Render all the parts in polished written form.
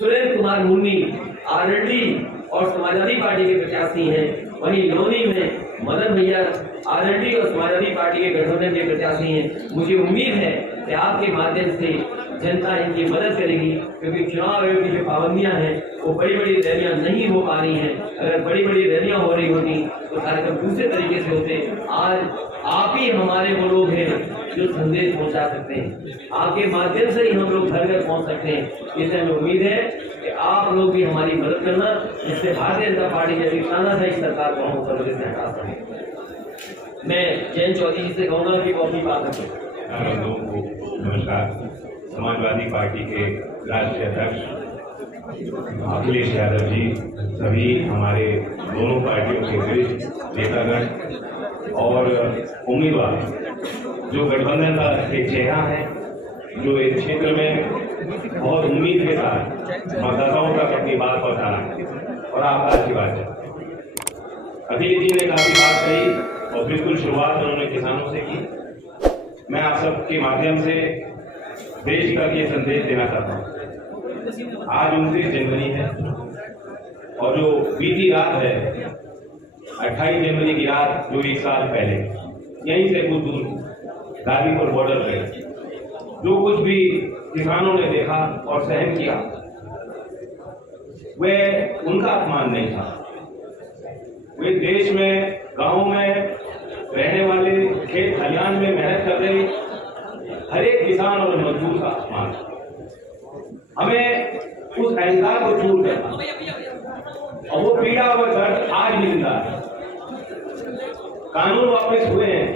Surendra Kumar Munni RLD और Samajwadi party के प्रत्याशी हैं। वहीं लोनी में मदन भैया आरएलडी और समाजवादी पार्टी के गठबंधन के प्रत्याशी हैं। मुझे उम्मीद है कि आपके माध्यम से जनता इनकी मदद करेगी, क्योंकि चुनाव आयोग की जो पाबंदियां हैं वो बड़ी बड़ी रैलियां नहीं हो पा रही हैं। अगर बड़ी बड़ी रैलियां हो रही होती तो कार्यक्रम दूसरे तरीके से होते। आज आप ही हमारे वो लोग हैं जो संदेश पहुंचा सकते हैं, आपके माध्यम से ही हम लोग घर घर पहुंच सकते हैं। इसलिए हमें उम्मीद है कि आप लोग भी हमारी मदद करना, जिससे भारतीय जनता पार्टी जैसी तानाशाही सरकार को हम ऊपर से हटा सकें। मैं जयंत चौधरी जी से कहूँगा कि वो अपनी बात रखें। लोगों को नमस्कार। समाजवादी पार्टी के राष्ट्रीय अध्यक्ष अखिलेश यादव जी, सभी हमारे दोनों पार्टियों के वरिष्ठ नेतागण और उम्मीदवार जो गठबंधन का एक चेहरा है, जो इस क्षेत्र में बहुत उम्मीद के साथ मतदाताओं तक अपनी बात पहुंचाना है और आप आज की बात है। अखिलेश जी ने काफी बात कही और बिल्कुल शुरुआत उन्होंने किसानों से की। मैं आप सबके माध्यम से देश का ये संदेश देना चाहता हूँ। आज 29 जनवरी है और जो बीती रात है 28 जनवरी की रात, जो एक साल पहले यहीं से कुछ दूर गाजीपुर बॉर्डर पे जो कुछ भी किसानों ने देखा और सहन किया, वह उनका अपमान नहीं था। वे देश में, गांव में रहने वाले, खेत खलिहान में मेहनत कर रहे हर एक किसान और मजदूर का अपमान। हमें उस अहंकार को दूर करना, और वो पीड़ा और दर्द आज भी जिंदा है। कानून वापस हुए हैं,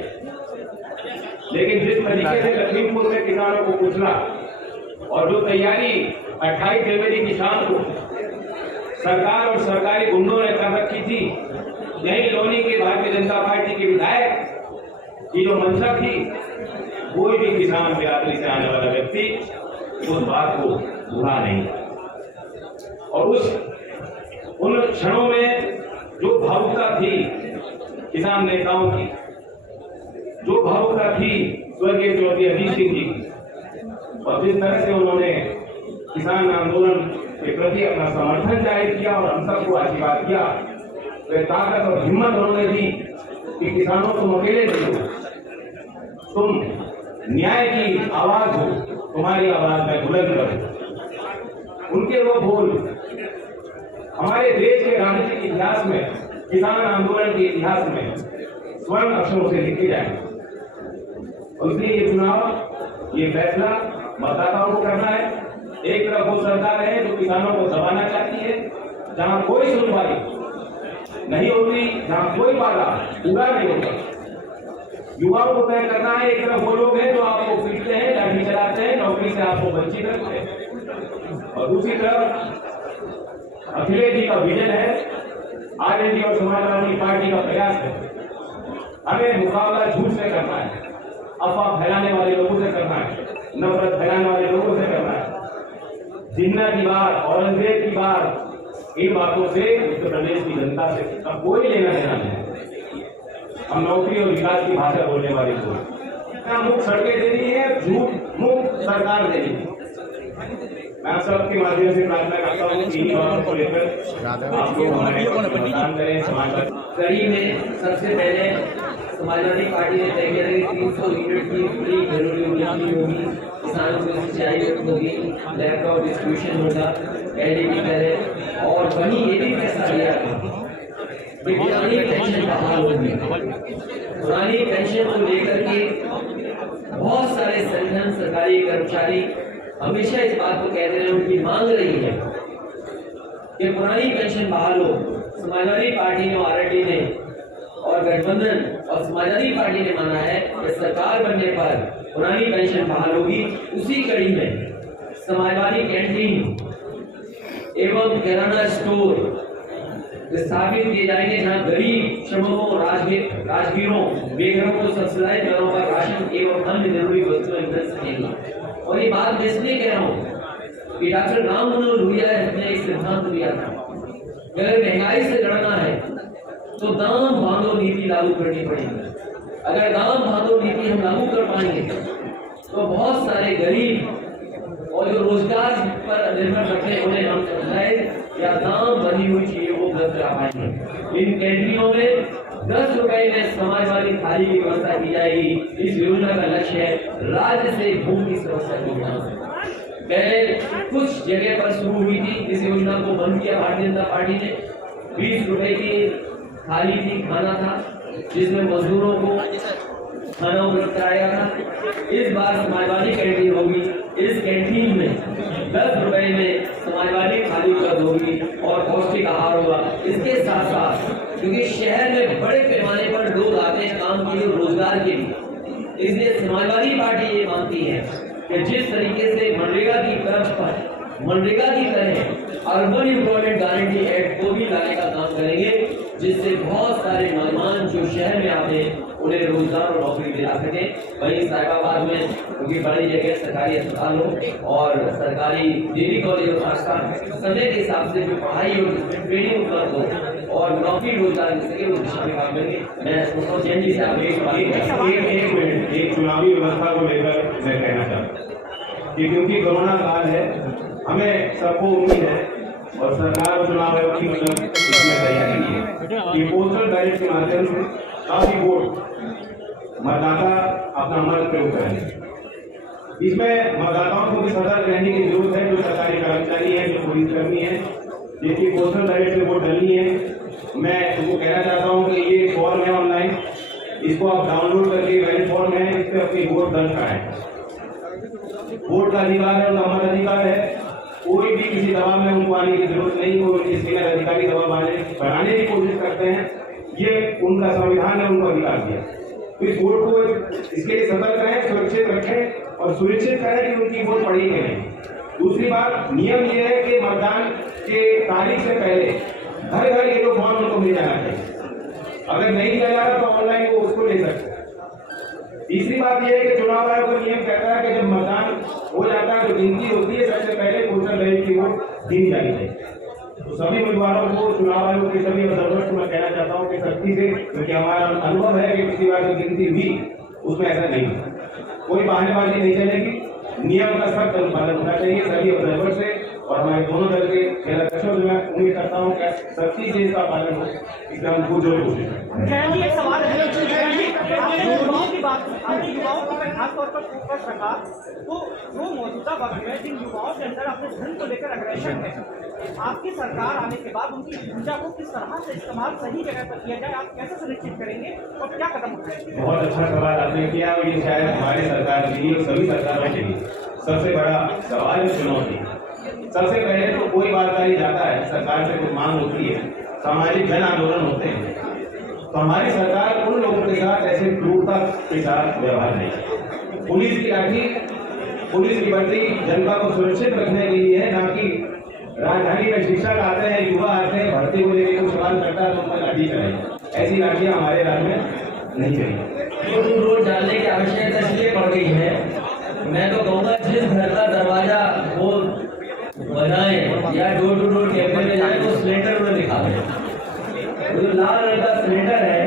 लेकिन जिस तरीके से लखीमपुर में किसानों को कुचला और जो तैयारी 28 जनवरी की शाम को सरकार और सरकारी गुंडों ने कर रखी थी, यही लोनी के भारतीय जनता पार्टी के विधायक की जो मंशा थी, कोई भी किसान बिरादरी से आने वाला व्यक्ति उस बात को भूला नहीं। और उन क्षणों में जो भावुकता थी किसान नेताओं की, जो भावुकता थी स्वर्गीय चौधरी अजीत सिंह जी की, और जिस तरह से उन्होंने किसान आंदोलन के प्रति अपना समर्थन जाहिर किया और हम सबको आशीर्वाद किया, वे ताकत और हिम्मत उन्होंने दी कि किसानों तुम अकेले नहीं हो, तुम न्याय की आवाज हो, तुम्हारी आवाज में बुलंद करो। उनके वो बोल हमारे देश के राजनीतिक इतिहास में, किसान आंदोलन के इतिहास में स्वर्ण अक्षरों से लिखे जाएंगे। इसलिए ये चुनाव, ये फैसला मतदाताओं को करना है। एक तरफ वो सरकार है जो किसानों को दबाना चाहती है, जहां कोई सुनवाई नहीं होती, जहां कोई वादा पूरा नहीं होता। युवाओं को तय करना है, एक तरफ वो लोग हैं जो आपको पीटते हैं, लाठी चलाते हैं, नौकरी से आपको वंचित रखते हैं, और दूसरी तरफ अखिलेश जी का विजन है, आरएलडी और समाजवादी पार्टी का प्रयास है। हमें मुकाबला झूठ से करना है, अफवाह फैलाने वाले लोगों से करना है, नफरत फैलाने वाले लोगों से करना है। जिन्ना की बात, औरंगजेब की बात, इन बातों से उत्तर प्रदेश की जनता से अब कोई लेना देना नहीं। हम नौकरी और विकास की भाषा बोलने वाले लोग, मुक्त सड़कें देनी है, झूठ मुक्त सरकार देनी है। मैं सबके माध्यम से प्रार्थना करता हूँ कि इन बातों को लेकर आप लोग हमारे मतदान करें। कड़ी में सबसे पहले समाजवादी पार्टी ने तय किया कि 300 यूनिट की फ्री घरेलू बिजली होगी, किसानों को सिंचाई होगी, लैपटॉप डिस्ट्रीब्यूशन होगा पहले की तरह, और वहीं ये भी फैसला लिया कि पुरानी पेंशन बहाल होगी। पुरानी पेंशन को लेकर के बहुत सारे संगठन, सरकारी कर्मचारी हमेशा इस बात को कहते रहे, उनकी मांग रही है कि पुरानी पेंशन बहाल हो। समाजवादी पार्टी ने, आरएलडी ने और गठबंधन और समाजवादी पार्टी ने माना है कि सरकार बनने पर पुरानी पेंशन बहाल होगी। उसी कड़ी में समाजवादी कैंटीन एवं किराना स्टोर स्थापित किए जाएंगे, जहां गरीब श्रमिकों, राजगीरों, बेघरों को सब्सिडाइज दरों पर राशन एवं अन्य जरूरी वस्तुएं मिल सकेंगी। और ये बात मैं इसलिए कह रहा हूँ कि डॉक्टर राम मनोहर लोहिया ने एक सिद्धांत दिया था, अगर महंगाई से लड़ना है तो दाम बांधो नीति लागू करनी पड़ेगी। अगर दाम बांधो नीति हम लागू कर पाएंगे तो बहुत सारे गरीब और जो रोजगार पर निर्भर करते हैं उन्हें हम समझाए या दाम बनी हुई चीजें वो उपलब्ध करा पाएंगे। इन कैंटीनों में 10 रुपए में समाजवादी थाली की व्यवस्था की जाएगी। इस योजना का लक्ष्य है राज्य से भूख की समस्या को मिटाना। पहले कुछ जगह पर शुरू हुई थी, इस योजना को बंद किया भारतीय जनता पार्टी ने। 20 रुपए की थाली थी, खाना था जिसमें मजदूरों को खाना उपलब्ध कराया था। इस बार समाजवादी कैंटीन होगी। इस कैंटीन में 10 रुपए में समाजवादी थाली उपलब्ध होगी और पौष्टिक आहार होगा। इसके साथ साथ क्योंकि शहर में बड़े पैमाने पर लोग आते हैं काम के लिए, रोजगार के लिए, इसलिए समाजवादी पार्टी ये मानती है कि जिस तरीके से मनरेगा की तर्ज पर मनरेगा की तरह अर्बन एम्प्लॉयमेंट गारंटी एक्ट को भी लाने का काम करेंगे, जिससे बहुत सारे नौजवान जो शहर में आते हैं उन्हें रोजगार और नौकरी दिला सके। वहीं साहिबाबाद में क्योंकि बड़ी जगह सरकारी अस्पताल हो और सरकारी डिग्री कॉलेज और साथ समय के हिसाब से जो पढ़ाई और ट्रेनिंग उपलब्ध हो और नौकरी रोजगार मिल सके, उस दिशा में काम करेंगे। मैं सोचता हूँ जैन जी से आप एक चुनावी व्यवस्था को लेकर मैं कहना चाहता हूँ कि क्योंकि कोरोना काल है, हमें सबको उम्मीद है और सरकार और चुनाव आयोग की मतलब इसमें तैयारी की है कि पोस्टल बैलेट के माध्यम से काफी वोट मतदाता अपना मत प्रयोग करेंगे। इसमें मतदाताओं को भी सतर्क रहने की जरूरत है। जो सरकारी कर्मचारी है, जो पुलिसकर्मी है, जिनकी पोस्टल बैलेट से वोट डलनी है, मैं उनको कहना चाहता हूँ कि ये फॉर्म है ऑनलाइन, इसको आप डाउनलोड करके वैलिड फॉर्म है, इस पर अपनी वोट दर्ज कराएं। वोट का अधिकार है, उनका मत अधिकार है। कोई भी किसी दबाव में उनको आने की जरूरत नहीं। वो इसके अधिकारी दबाव बनाने की कोशिश करते हैं, ये उनका संविधान ने उनको अधिकार दिया। तो इस वोट को इसके लिए सतर्क रहें, सुरक्षित रखें और सुनिश्चित करें कि उनकी वोट पड़ी कि नहीं। दूसरी बात, नियम ये है कि मतदान के तारीख से पहले घर घर ये लोग फॉर्म उनको मिल जाना चाहिए। अगर नहीं दिया जा रहा तो ऑनलाइन वो उसको ले सकते हैं। तीसरी बात यह है कि चुनाव आयोग का नियम कहता है कि जब मतदान हो जाता है तो गिनती होती है, सबसे पहले पोस्टल बैलेट की वोट गिनी जानी चाहिए। तो सभी उम्मीदवारों को, चुनाव आयोग के सभी ऑब्जर्वर्स को मैं कहना चाहता हूँ कि सख्ती से, क्योंकि हमारा अनुभव है कि पिछली बार जो गिनती हुई उसमें ऐसा नहीं, कोई बहानेबाजी नहीं चलेगी। नियम का सख्त अनुपालन होना चाहिए सभी ऑब्जर्वर से और हमारे दोनों दल के इलेक्शन में मैं उम्मीद करता हूँ कि सख्ती से इसका पालन हो, इसका हम पूरी कोशिश करें। एक सवाल है, युवाओं की बात, आपने युवाओं पर खासतौर पर फोकस रखा, तो वो मौजूदा वक्त में जिन युवाओं के अंदर अपने धन को लेकर अग्रेशन है, आपकी सरकार आने के बाद उनकी ऊर्जा को किस तरह से इस्तेमाल सही जगह पर किया जाए, आप कैसे सुनिश्चित करेंगे और क्या कदम उठाएंगे? बहुत अच्छा सवाल आपने किया और ये शायद हमारी सरकार के लिए, सभी सरकारों के लिए सबसे बड़ा सवाल चुनौती। सबसे पहले तो कोई बातकारी जाता है, सरकार से कुछ मांग होती है, सामाजिक जन आंदोलन होते हैं, तो हमारी सरकार उन लोगों के साथ ऐसे क्रूरता के साथ व्यवहार नहीं। पुलिस की लाठी, पुलिस की वर्दी जनता को सुरक्षित रखने के लिए है, ना कि राजधानी में शिक्षक आते हैं, युवा आते हैं, भर्ती को लेकर कोई सवाल करता है तो उन पर लाठी चलाई। ऐसी लाठियां हमारे राज्य में नहीं चाहिए। रोड डालने की आवश्यकता इसलिए पड़ गई है, मैं तो कहूँगा जिस घर का दरवाजा वो बनाए या डोर टू डोर कैंपेन में जाए तो सिलेंडर में दिखा दे, जो लाल रंग का सिलेंडर है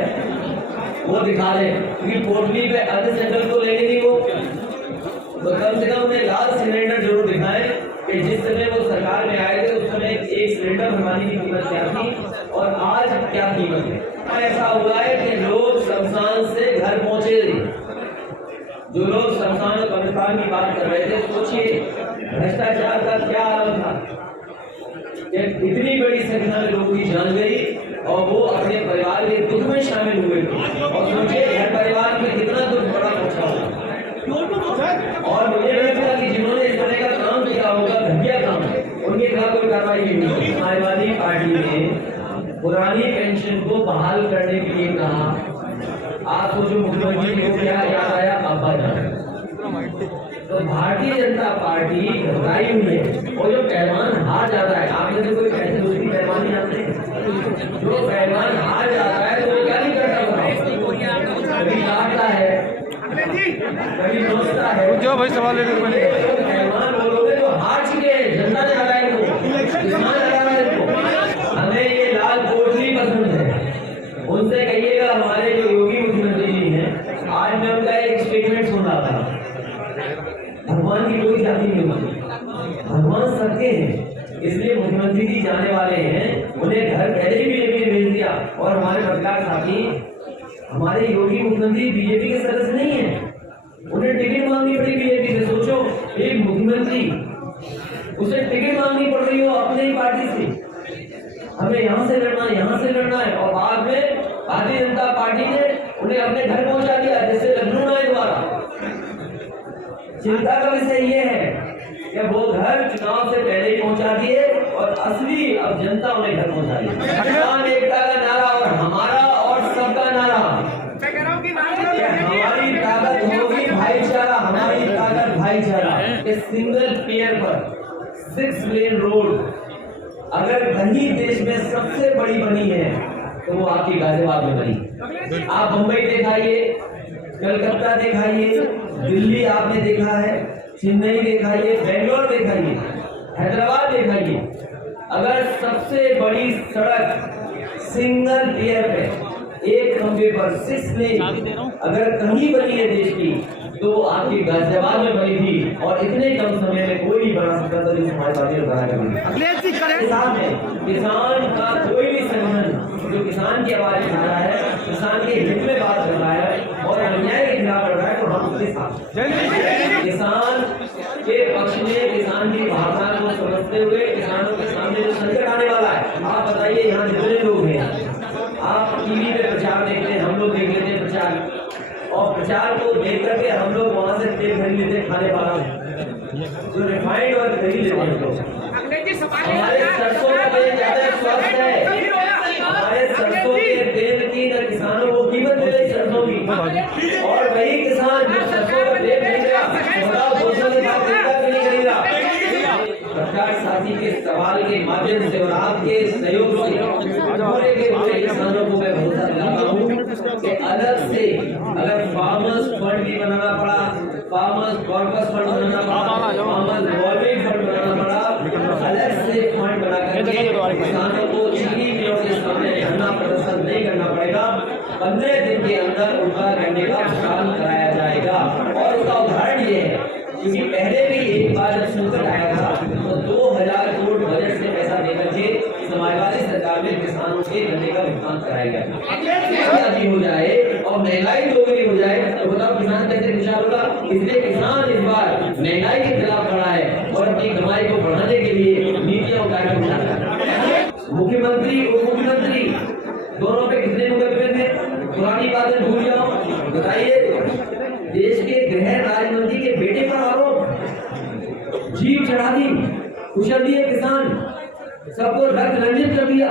वो दिखा दे, क्योंकि पोटली पे अर्ध सिलेंडर तो लेंगे नहीं वो, तो कम से कम उन्हें लाल सिलेंडर जरूर दिखाएं कि जिस समय वो सरकार में आए थे उस समय एक सिलेंडर भरवाने की कीमत क्या थी और आज क्या कीमत है। ऐसा हुआ है कि लोग शमशान से घर पहुंचे थे। जो लोग शमशान और कब्रिस्तान की बात कर रहे थे, सोचिए भ्रष्टाचार का क्या आलम था। इतनी बड़ी संख्या में लोगों की जान गई और वो अपने परिवार के दुख में शामिल हुए थे, और सोचिए घर परिवार में कितना दुख बड़ा पहुंचा होगा। और मुझे नहीं लगता कि जिन्होंने इस तरह का काम किया होगा, घटिया काम, उनके खिलाफ कोई कार्रवाई नहीं हुई। समाजवादी पार्टी ने पुरानी पेंशन को बहाल करने के लिए कहा। आप सोचो मुख्यमंत्री को क्या याद आया, अब्बा जान। तो भारतीय जनता पार्टी घबराई हुई है, और जो पहलवान हार जाता है, आप में से कोई ऐसे दूसरी पहलवानी जानते हैं? जो पहलवान हार जाता है तो वो क्या नहीं करता, कभी लाता है, कभी दोस्ता है। जो भाई सवाल पहलवान वो लोग हैं जो हार चुके हैं, जनता ने हराया इनको, किसान हराया इनको। हमें ये लाल कोटली पसंद है, उनसे कहिएगा हमारे जो योगी मुख्यमंत्री जी हैं, आज मैं उनका एक स्टेटमेंट सुन रहा था, भगवान की कोई जाति नहीं होती, मुख्यमंत्री जी जाने वाले हैं, उन्हें घर पहले ही बीजेपी ने भेज दिया। और हमारे पत्रकार साथी, हमारे योगी मुख्यमंत्री बीजेपी के सदस्य नहीं है, उन्हें टिकट मांगनी पड़ी बीजेपी से। सोचो, एक मुख्यमंत्री, उसे टिकट मांगनी पड़ रही हो अपने ही पार्टी से, हमें यहाँ से लड़ना है, यहाँ से लड़ना है, और बाद में भारतीय जनता पार्टी ने उन्हें अपने घर पहुंचा दिया, जैसे लखनऊ नायक द्वारा। चिंता का विषय ये है कि वो घर चुनाव से पहले ही पहुंचा दिए और असली अब जनता उन्हें घर पहुंचा दी। किसान एकता का नारा और हमारा और सबका नारा, हमारी ताकत होगी भाईचारा, हमारी ताकत भाईचारा। इस सिंगल पेयर पर 6 लेन रोड अगर कहीं देश में सबसे बड़ी बनी है तो वो आपकी गाजियाबाद में बनी। आप मुंबई दिखाइए, कलकत्ता दिखाइए, दिल्ली आपने देखा है, चेन्नई दिखाइए, बेंगलोर दिखाइए, हैदराबाद दिखाइए, अगर सबसे बड़ी सड़क सिंगल पेयर पे एक खंभे पर 6 लेन अगर कहीं बनी है देश की तो आपकी गाजियाबाद में बनी थी, और इतने कम समय में कोई नहीं बना सकता था जो समाजवादी ने बनाया किसान का कोई भी संगठन जो किसान की आवाज उठा रहा है, किसान के हित में बात कर रहा है और अन्याय के खिलाफ लड़ रहा है, तो हम उसके साथ। किसान के पक्ष में, किसान की भावना को समझते हुए किसानों के सामने जो संकट आने वाला है, आप बताइए यहाँ जितने लोग हैं, आप टीवी पे प्रचार देखते हैं, हम लोग देख लेते हैं प्रचार, और प्रचार को देख करके हम लोग वहाँ से तेल खरीद लेते हैं खाने वाला जो रिफाइंड और खरीद लेते हैं लोग। हमारे सरसों का तेल ज्यादा स्वस्थ है, हमारे सरसों के तेल की न किसानों को कीमत मिले सरसों की, और वही किसान जो सरसों का तेल खरीद रहा, 200 के बाद खरीदा कि नहीं खरीदा। सरकार साथी के सवाल के माध्यम से और आपके सहयोग से पूरे के पूरे किसानों को मैं भरोसा दिलाता हूँ कि अलग से अगर फार्मर्स फंड भी बनाना पड़ा, फार्मर्स कॉर्पस फंड बनाना पड़ा, फार्मर्स रिवॉल्विंग फंड बनाना पड़ा, अलग से फंड बना करके किसानों को चीनी मिलों के सामने धरना प्रदर्शन नहीं करना पड़ेगा। 15 दिन के अंदर उनका करने का काम कराया जाएगा। और उसका उदाहरण ये है क्योंकि पहले भी एक बार जब संकट आया था तो 2000 करोड़ बजट से पैसा देकर के समाजवादी सरकार में किसानों के धरने का भुगतान कराया गया। हो जाए और महंगाई दोगुनी हो जाए तो बताओ किसान कैसे खुशहाल होगा। इसलिए किसान इस बार महंगाई के खिलाफ खड़ा है और अपनी कमाई को बढ़ाने के लिए नीतियां और कार्यक्रम उठाता है। मुख्यमंत्री उप मुख्यमंत्री दोनों पे कितने मुकदमे थे, पुरानी बातें भूल जाओ। बताइए, देश के गृह राज्य मंत्री के बेटे पर आरोप, जीव चढ़ा दी, कुचल दिए किसान, सबको रक्त रंजित कर दिया,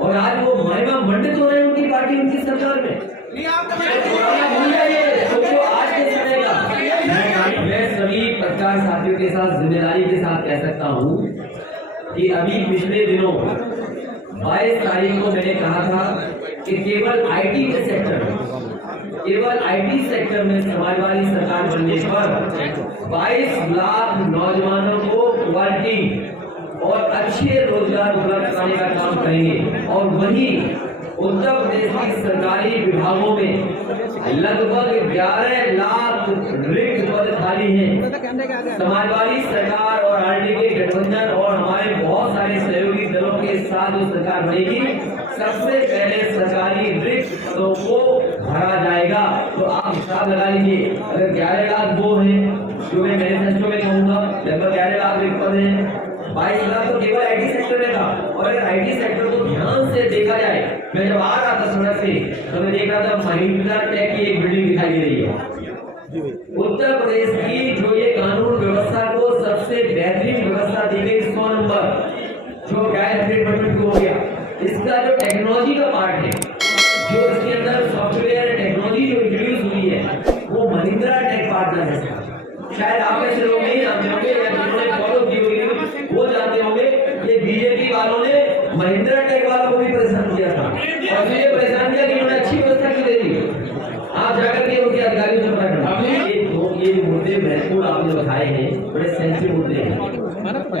और आज वो महिमा मंडित हो रहे हैं उनकी पार्टी, उनकी सरकार में। भूल जाइए, सोचो आज के समय का। मैं सभी पत्रकार साथियों के साथ जिम्मेदारी के साथ कह सकता हूँ कि अभी पिछले दिनों 22 तारीख को मैंने कहा था कि केवल आईटी के सेक्टर में, केवल आईटी सेक्टर में समाजवादी सरकार बनने पर 22 लाख नौजवानों को क्वालिटी और अच्छे रोजगार उपलब्ध कराने का काम करेंगे। और वही उत्तर प्रदेश की सरकारी विभागों में लगभग 11 लाख रिक्त पद खाली हैं। समाजवादी सरकार और आरडी के गठबंधन और हमारे बहुत सारे सहयोगी दलों के साथ जो सरकार बनेगी, सबसे पहले सरकारी रिक्त पदों को भरा जाएगा। तो आप हिसाब लगा लीजिए, अगर 11 लाख वो हैं जो मैं मैनिफेस्टो में कहूँगा, लगभग 11 लाख रिक्त पद हैं, 22 लाख तो केवल आईटी सेक्टर में था। और अगर आईटी सेक्टर को ध्यान से देखा जाए, मैं जब आ रहा था सड़क से तो मैं देख रहा था महिंद्रा टेक की एक बिल्डिंग दिखाई दे रही है। उत्तर प्रदेश की जो ये कानून व्यवस्था को सबसे बेहतरीन व्यवस्था दी गई 100 नंबर, जो गायत्री डिपार्टमेंट को हो गया, इसका जो टेक्नोलॉजी का पार्ट है, जो इसके अंदर सॉफ्टवेयर टेक्नोलॉजी जो इंट्रोड्यूस हुई है, वो महिंद्रा टेक पार्टनर है। शायद आप ऐसे लोग नहीं जानते होंगे या जिन्होंने फॉलो की होगी वो जानते होंगे कि बीजेपी वालों ने महिंद्रा टेक वालों को भी परेशान किया था, और ये परेशान किया कि उन्होंने अच्छी व्यवस्था क्यों दे दी। आप जाकर के उनके अधिकारियों से पता करना। ये मुद्दे महत्वपूर्ण आपने बताए हैं, बड़े सेंसिटिव मुद्दे हैं।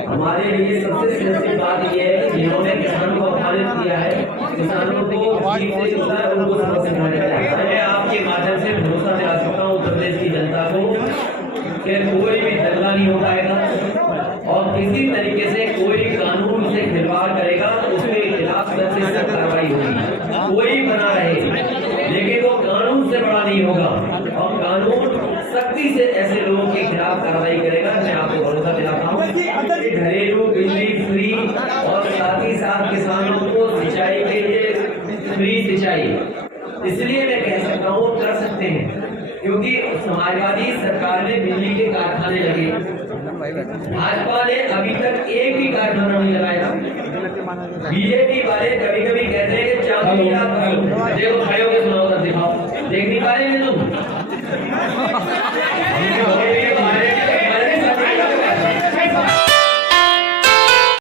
हमारे लिए सबसे सेंसिटिव बात यह है कि जिन्होंने किसानों को अपमानित किया है, किसानों को उनको सबक सिखाया जाए। मैं आपके माध्यम से भरोसा दिला सकता हूँ उत्तर प्रदेश की जनता को कि कोई भी दंगा नहीं हो पाएगा और किसी तरीके से कोई कानून विवाद करेगा उसके खिलाफ सख्त से सख्त कार्रवाई होगी, कोई बना रहे, लेकिन वो कानून से बड़ा नहीं होगा और कानून सख्ती से ऐसे लोगों के खिलाफ कार्रवाई करेगा। मैं आपको भरोसा दिलाता हूँ घरेलू बिजली फ्री और साथ ही साथ किसानों को सिंचाई के लिए फ्री सिंचाई, इसलिए मैं कह सकता हूँ कर सकते हैं क्योंकि समाजवादी सरकार में बिजली के कारखाने लगे, भाजपा ने अभी तक एक भी कारखाना नहीं लगाया। बीजेपी वाले कभी कभी कहते हैं कि चांदी देखो खड़े होकर सुनाओ, दिखाओ, देख नहीं पा रहे हैं तुम।